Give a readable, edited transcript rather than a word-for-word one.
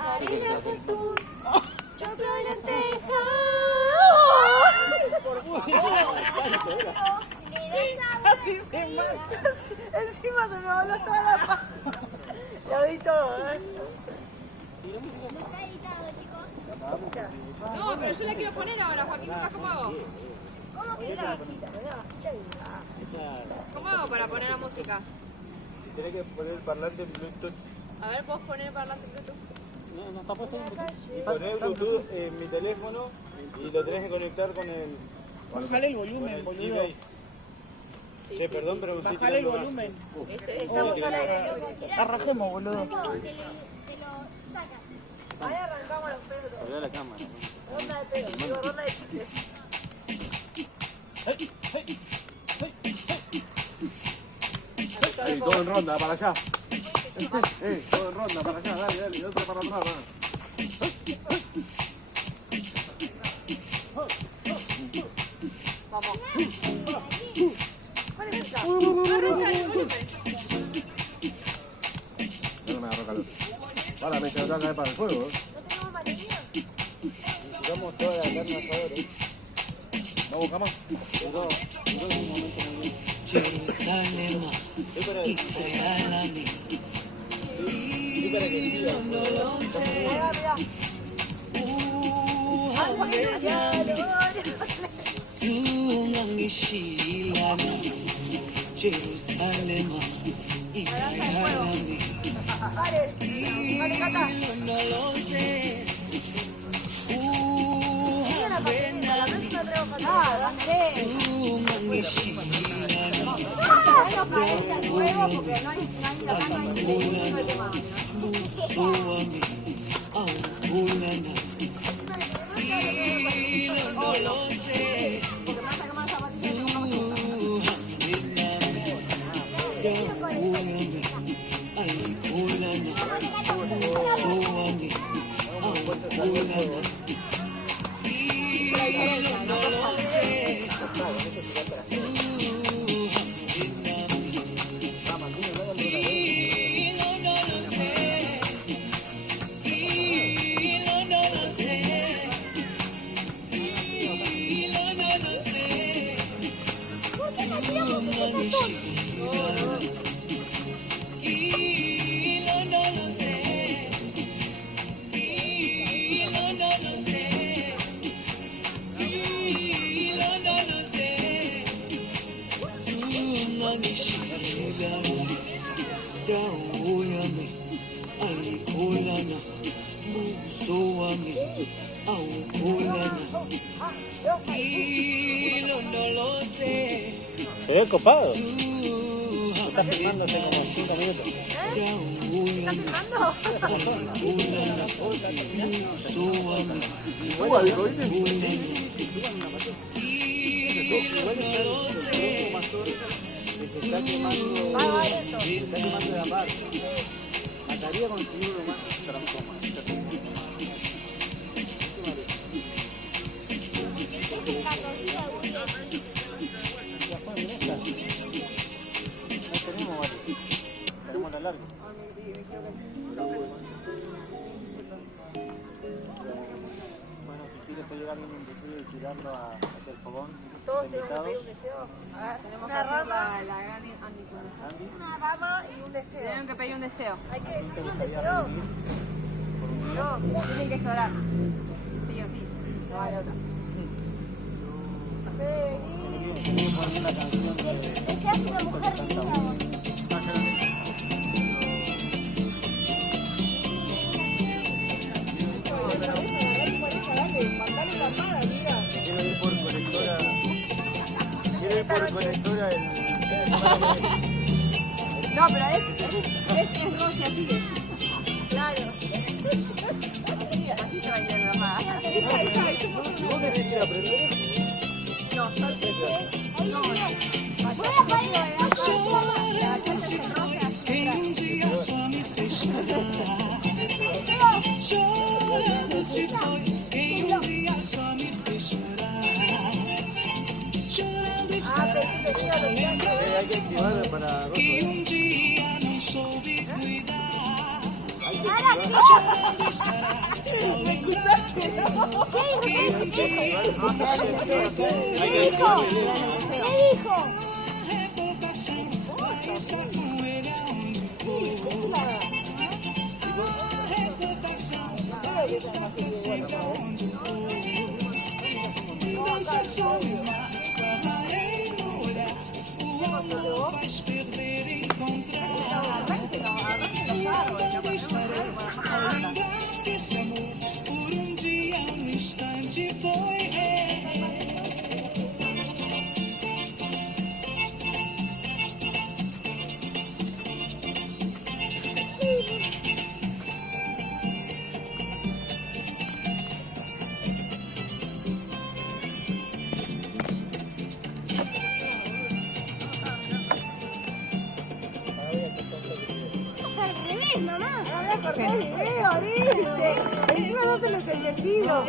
Harina, atún, choclo y lenteja. Así se marca. Encima se me voló toda la paz. Lo vi todo, ¿eh? No, pero yo la quiero poner ahora, Joaquín, ¿cómo hago? ¿Cómo que no? ¿Cómo hago para poner la música? Tenés que poner el parlante en Bluetooth. A ver, ¿puedo poner el parlante en Bluetooth? No está puesto en Y poner Bluetooth en mi teléfono y lo tenés que conectar con el... Bajale el con volumen, el boludo. eBay. Sí, perdón, pero me estoy Bajale el tirando más. volumen. Estamos al aire. Arrajemos, boludo. Te lo sacan. Ahí arrancamos los pedos. Volvió la cámara. Ronda de pedos, digo, ronda de chistes. Todo en ronda, para allá. Todo en ronda, para allá, dale, y otro para atrás. Vamos. ¿Cuál es esa? Ya no me agarró calor. Para, me quedo acá para el fuego. ¿No tenemos batería? Tiramos toda la carne asador, ¿eh? ¿No buscamos? Duró un momento muy bien. Jerusalem, Es para que siga. Jerusalem, Se ve copado. Está filmando hace como 5 minutos. ¿Estás filmando? Suba, dijo, ¿viste? Se está quemando. Se está quemando la mar. Mataría conseguir uno más transformado. No tenemos varios. Tenemos la larga. Bueno, si quieres puede llegar bien un deseo y tirarlo hacia el fogón. Todos tenemos que pedir un deseo. A ver, Tenemos que una hacer rama, la gran Andy. una rama y un deseo. Tienen que pedir un deseo. Hay que decir un deseo. No, Tienen que llorar. Sí o sí. No hay otra. Deseas una mujer linda vos. Quiero ir por colectora. Quiero ir por colectora el. No, pero es Rosy, así es. Claro. Así se va a ir la más. ¿Vos querés ir a aprender? No, Voy a poner que un día só me fez chorar. Chorando se foi, que um dia só me fez chorar. Chorando está Hay que activarlo para. que um dia não soube cuidar. ¿Para qué? ¿Me escuchaste? ¿Qué dijo? ¿Qué dijo? Dança só uma amarela, o amor vais perder e encontrar. Onde estarei a lembrar desse amor? Por dia, instante foi. Al revés, mamá. Corté el video, dice. Encima no se los he entendido.